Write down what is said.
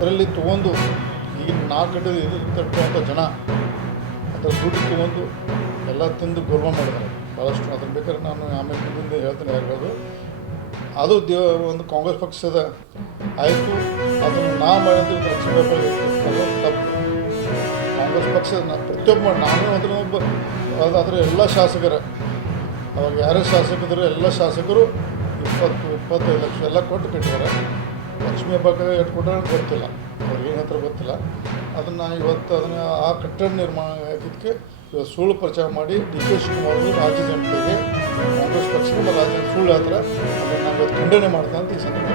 ಅದರಲ್ಲಿ ತೊಗೊಂಡು ಈಗ 4 ಗಂಟೆ ಇದು ತಟ್ಟುವಂಥ ಜನ ಅದರ ದುಡ್ಡು ತೊಗೊಂಡು ಎಲ್ಲ ತಿಂದು ಗೋಲ್ಮಾಲ್ ಮಾಡಿದ್ದಾರೆ ಭಾಳಷ್ಟು. ಅದನ್ನು ಬೇಕಾದ್ರೆ ನಾನು ಆಮೇಲೆ ಮುಂದೆ ಹೇಳ್ತೇನೆ ಯಾರಿಗಾದ್ರು. ಅದು ಒಂದು ಕಾಂಗ್ರೆಸ್ ಪಕ್ಷದ ಆಯಿತು, ಅದನ್ನು ನಾ ಮಾಡಿದ್ದು ಲಕ್ಷ್ಮೀ ತಪ್ಪು. ಕಾಂಗ್ರೆಸ್ ಪಕ್ಷದ ಪ್ರತಿಯೊಬ್ಬ ನಾನೇ ಅಂದ್ರೆ ಒಬ್ಬ ಅದಾದರೆ ಎಲ್ಲ ಶಾಸಕರ ಅವಾಗ ಯಾರೇ ಶಾಸಕರು ಎಲ್ಲ ಶಾಸಕರು 20-25 ಲಕ್ಷ ಎಲ್ಲ ಕೊಟ್ಟು ಕಟ್ಟಿದ್ದಾರೆ. ಲಕ್ಷ್ಮೀ ಹಬ್ಬಕ್ಕೆ ಎಷ್ಟು ಕೊಟ್ಟರೆ ಗೊತ್ತಿಲ್ಲ, ಅವ್ರಿಗೆ ಹತ್ರ ಗೊತ್ತಿಲ್ಲ. ಅದನ್ನು ಇವತ್ತು ಅದನ್ನು ಆ ಕಟ್ಟಡ ನಿರ್ಮಾಣ ಆಗಿದ್ದಕ್ಕೆ ಇವತ್ತು ಸುಳ್ಳು ಪ್ರಚಾರ ಮಾಡಿ ಡಿ ಕೆ ಶಿವಕುಮಾರ್ ರಾಜ್ಯ ಜನತೆಗೆ ಕಾಂಗ್ರೆಸ್ ಪಕ್ಷದ ರಾಜ್ಯ ಸುಳ್ಳು ಹತ್ರ ಅದನ್ನು ನಾವು ಖಂಡನೆ ಮಾಡ್ತಾ ಅಂತ ಈ ಸಂದರ್ಭ